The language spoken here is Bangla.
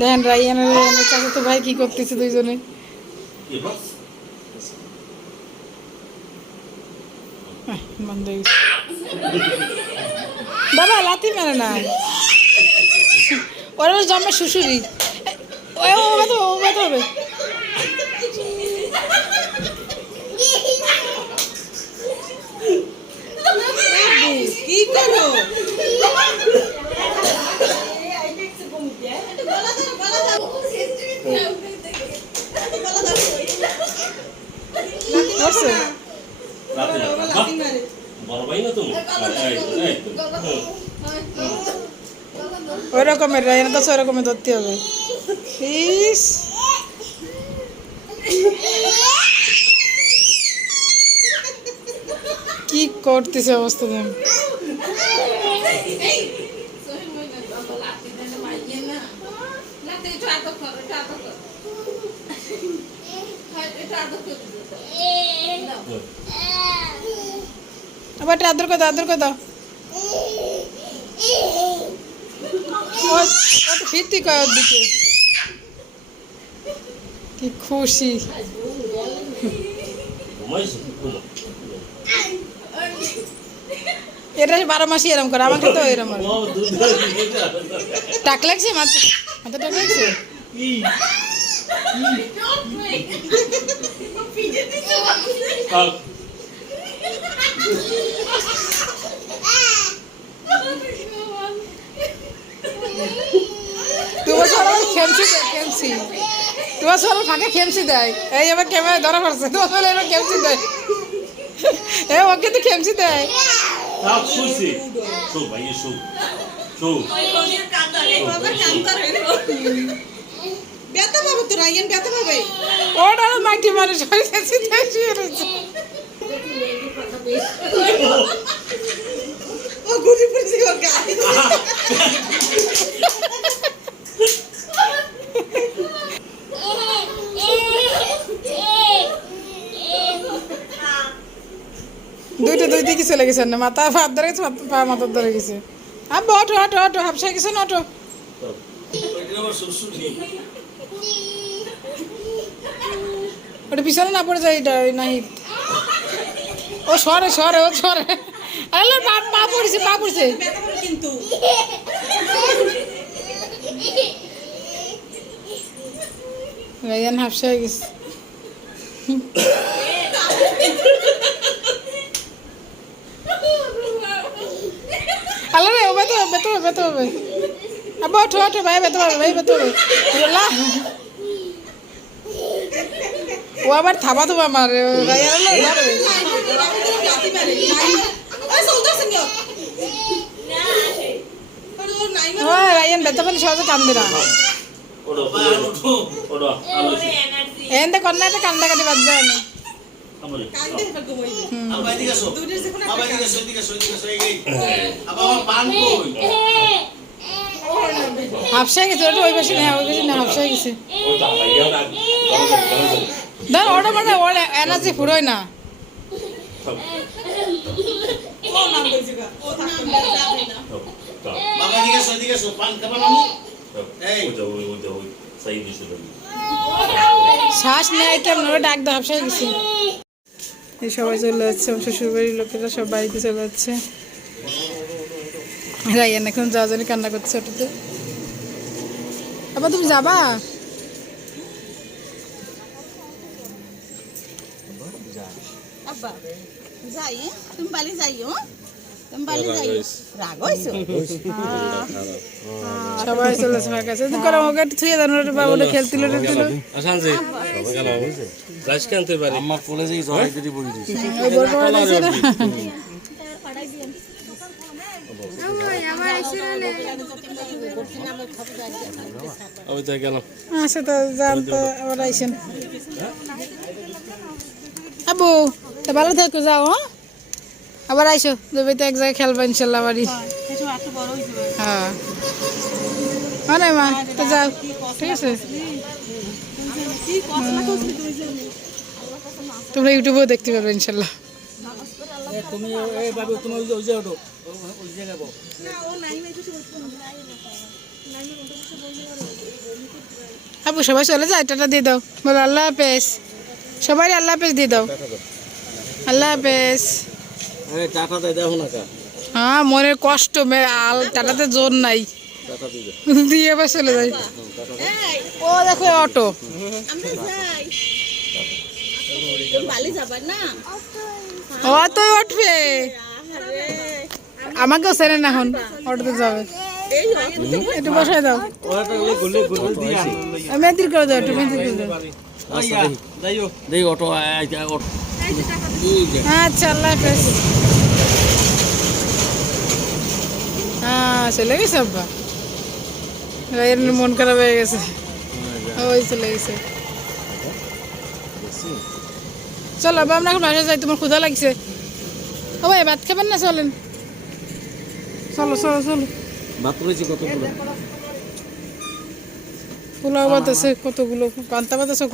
দেখেন রাইয়ানের চাচাতো ভাই কি করতেছে দুইজনে। বাবা লাথি মেরে না, ওরা জন্মের শ্বশুরি, ও ব্যথা হবে। কি করো ওই রকমের রায়না তো ওই রকমের ধরতে হবে। কি করতেছে অবস্থা দেন। আবার আদর করে দাও, আদর করে দাও। ফিরতি কয় দিকে কি খুশি। এটা 12 মাসই এরম করে, আমাকে তো এরম টাক লাগছে, মাথা টাক লাগছে। তোমার সবাই খেমছি দেয়, খেমছি তোমার সবাই ফাঁকে খেমছি দেয়। এই এবার ক্যামেরায় ধরা পড়ছে, তোমার সবাই এবার খেমছি দেয়। ওকে তো খেমছি দেয়। ব্যথা পাবো তো রাইয়ান, ব্যথা পাবে। ওটা মাটি মানুষ খেমছি দেয়, শুয়ে রয়েছে। ও ঘুরে পড়ছে ওর গায়ে। দুই দিকে চলে গেছে না, মাথা হাত ধরে গেছে, পা মাথার ধরে গেছে। আব্বা অটো অটো অটো হাফসা গেছে না, অটো। ওটা পিছনে না পড়ে যায়, এটা নাই। ও সরে সরে, ও সরে। আরে পা পড়েছে, পা পড়ছে কিন্তু রায়ান হাফসা গেছে। আল্লাহ রে, ও ব্যথা হবে, ব্যথা হবে, ব্যথা হবে। আব্বা ওঠো ওঠো, ভাই ব্যথা হবে, ভাই ব্যথা হবে। ও আবার থাবা থাবা মারে রায়ান। রায়ান ব্যথা পেলে সহজে কান্দে না। এনতে কন্যা কান্দা কাটি বাদ যায় না। হাফসা গেছে, ওটা ওই বেশি না, ওই বেশি না, হাফসা গেছে। ধর ওটা মানে ওর এনার্জি ফুরোয় না। শ্বাস নেয় কেমন, ওরা ডাক দাও, হাফসা গেছে। এই সবাই চলে যাচ্ছে, শ্বশুরবাড়ির লোকেরা সব বাড়িতে চলে যাচ্ছে। রায়ান এখন যা জানি কান্না করছে ওটাতে। আবার তুমি যাবা? যাই, তুমি বাড়ি যাইও, তুমি বাড়ি যাইও। রাগ হইছো? সবাই চলে যাচ্ছে আমার কাছে। করে আমাকে একটু থুয়ে দেন, ওটা বাবুটা খেলছিল টেলছিল। আসান জি গাছ কানতে পারি আমার কোলে যেই জড়াই দিদি বলি দিছি ওই বড় বড় আছে না, ওই তো গেলাম। আচ্ছা তো যান, তো আবার আইসেন। আবু তা ভালো থাকো, যাও। হ্যাঁ আবার আইসো যাবে তো এক জায়গায় খেলবা ইনশাল্লাহ বাড়ি। কিছু একটু বড় হয়েছে হ্যাঁ মানে মা তো যাও ঠিক আছে। কি কষ্ট না করছিস দুইজনে তোমরা ইউটিউবেও দেখতে পারবে ইনশাল্লাহ। তুমি এই বাবু তুমি ওই যে ওঠো ওই জায়গায় বসো। না ও নাই নাই কিছু বলছো আপু সবাই চলে যায়, টাটা দিয়ে দাও, বলো আল্লাহ হাফেজ, সবাই আল্লাহ হাফেজ দিয়ে দাও, আল্লাহ হাফেজ। এই টাটা দেয় দেখো না কা হ্যাঁ মনের কষ্ট টাটাতে জোর নাই, টাটা দিবে দিয়ে আবার চলে যায়। এই ও দেখো অটো, আমরা যাই তুমি বালি যাবা না ও তো উঠবে, আরে আমাকেও চেনে না এখন, অটোতে যাবে। এই একটু বসায় দাও, ওটা গুলে গুলে দিয়া মেহেন্দির করে দাও, একটু মেহেন্দির করে দাও। আচ্ছা যাইও দেই অটো আইতা অটো আচ্ছা আল্লাহ হাফেজ। হ্যাঁ চলে গেছে আব্বা, এর মন খারাপ হয়ে গেছে, ওই চলে গেছে। চলো আব্বা আমরা এখন বাসা যাই, তোমার ক্ষুধা লাগছে। ও ভাই ভাত খাবেন না, চলেন চলো চলো চলো। ভাত করেছি কত পোলাও ভাত আছে কতগুলো, পান্তা ভাত আছে।